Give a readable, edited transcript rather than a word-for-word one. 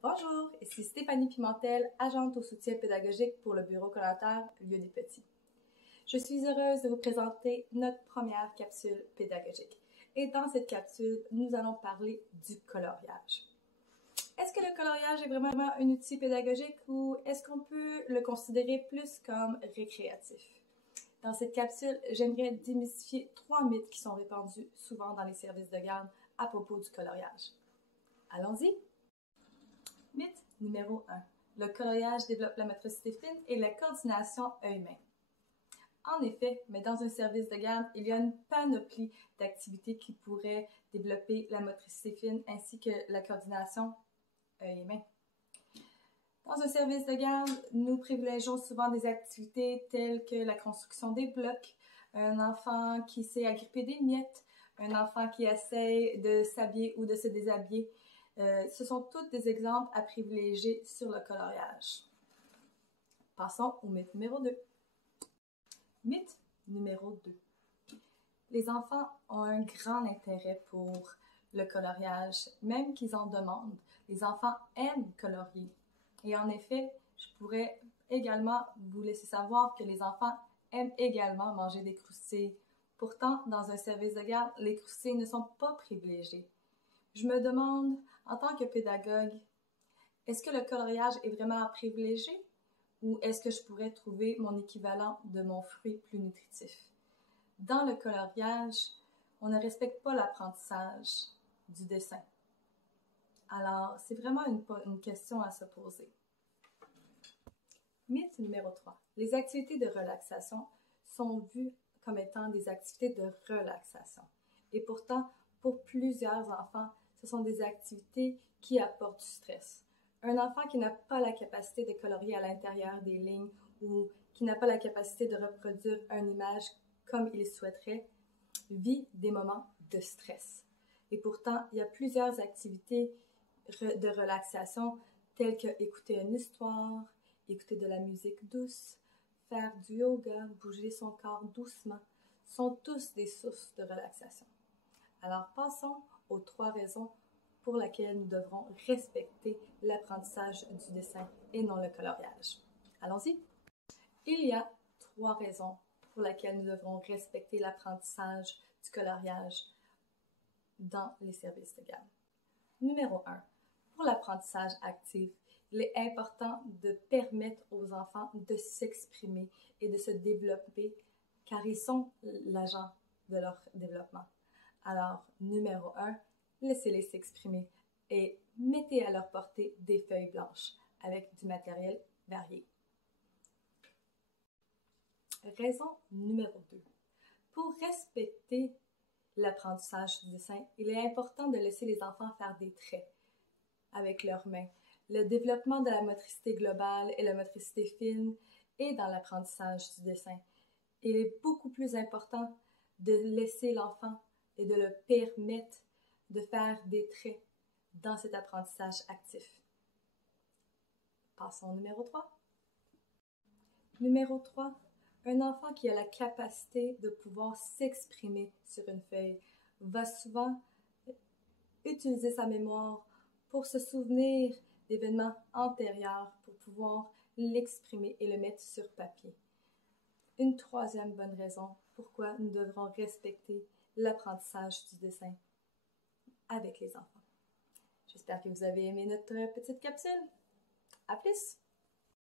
Bonjour, ici Stéphanie Pimentel, agente au soutien pédagogique pour le Bureau communautaire Lieu des Petits. Je suis heureuse de vous présenter notre première capsule pédagogique. Et dans cette capsule, nous allons parler du coloriage. Est-ce que le coloriage est vraiment un outil pédagogique ou est-ce qu'on peut le considérer plus comme récréatif? Dans cette capsule, j'aimerais démystifier 3 mythes qui sont répandus souvent dans les services de garde à propos du coloriage. Allons-y! Mythe numéro 1. Le coloriage développe la motricité fine et la coordination œil-main. En effet, mais dans un service de garde, il y a une panoplie d'activités qui pourraient développer la motricité fine ainsi que la coordination œil-main. Dans un service de garde, nous privilégions souvent des activités telles que la construction des blocs, un enfant qui sait agripper des miettes, un enfant qui essaie de s'habiller ou de se déshabiller. Ce sont tous des exemples à privilégier sur le coloriage. Passons au mythe numéro 2. Mythe numéro 2. Les enfants ont un grand intérêt pour le coloriage, même qu'ils en demandent. Les enfants aiment colorier. Et en effet, je pourrais également vous laisser savoir que les enfants aiment également manger des croustilles. Pourtant, dans un service de garde, les croustilles ne sont pas privilégiées. Je me demande, en tant que pédagogue, est-ce que le coloriage est vraiment à privilégier ou est-ce que je pourrais trouver mon équivalent de mon fruit plus nutritif? Dans le coloriage, on ne respecte pas l'apprentissage du dessin. Alors, c'est vraiment une question à se poser. Mythe numéro 3. Les activités de relaxation sont vues comme étant des activités de relaxation. Et pourtant, pour plusieurs enfants, ce sont des activités qui apportent du stress. Un enfant qui n'a pas la capacité de colorier à l'intérieur des lignes ou qui n'a pas la capacité de reproduire une image comme il souhaiterait, vit des moments de stress. Et pourtant, il y a plusieurs activités de relaxation telles que écouter une histoire, écouter de la musique douce, faire du yoga, bouger son corps doucement, sont tous des sources de relaxation. Alors, passons aux 3 raisons pour lesquelles nous devrons respecter l'apprentissage du dessin et non le coloriage. Allons-y! Il y a 3 raisons pour lesquelles nous devrons respecter l'apprentissage du coloriage dans les services de garde. Numéro 1. Pour l'apprentissage actif, il est important de permettre aux enfants de s'exprimer et de se développer car ils sont l'agent de leur développement. Alors, numéro 1, laissez-les s'exprimer et mettez à leur portée des feuilles blanches avec du matériel varié. Raison numéro 2. Pour respecter l'apprentissage du dessin, il est important de laisser les enfants faire des traits avec leurs mains. Le développement de la motricité globale et la motricité fine est dans l'apprentissage du dessin. Il est beaucoup plus important de laisser l'enfant et de le permettre de faire des traits dans cet apprentissage actif. Passons au numéro 3. Numéro 3. Un enfant qui a la capacité de pouvoir s'exprimer sur une feuille va souvent utiliser sa mémoire pour se souvenir d'événements antérieurs pour pouvoir l'exprimer et le mettre sur papier. Une 3e bonne raison pourquoi nous devrons respecter l'apprentissage du dessin avec les enfants. J'espère que vous avez aimé notre petite capsule. À plus!